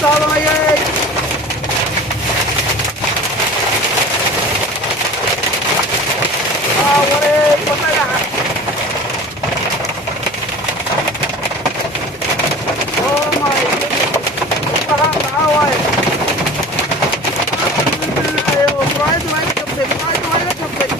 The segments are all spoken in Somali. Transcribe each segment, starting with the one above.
daadanayay wareeg badagaxa oh my goodness maxaa waaye muraayaddu waa iga jabtay muraayaddu waa iga jabtay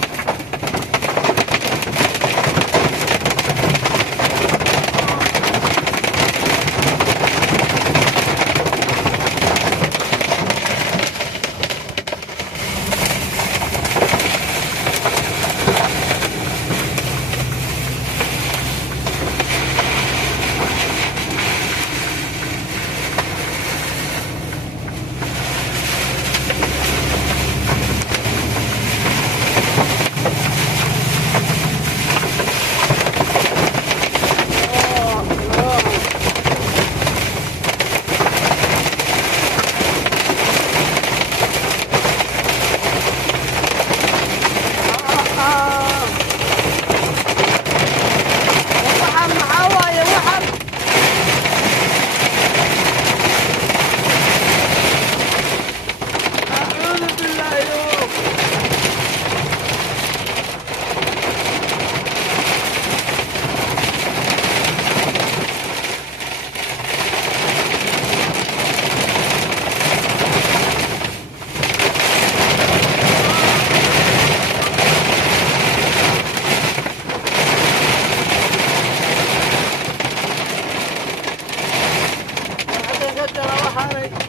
Hãy subscribe cho kênh Ghiền Mì Gõ để không bỏ lỡ những video hấp dẫn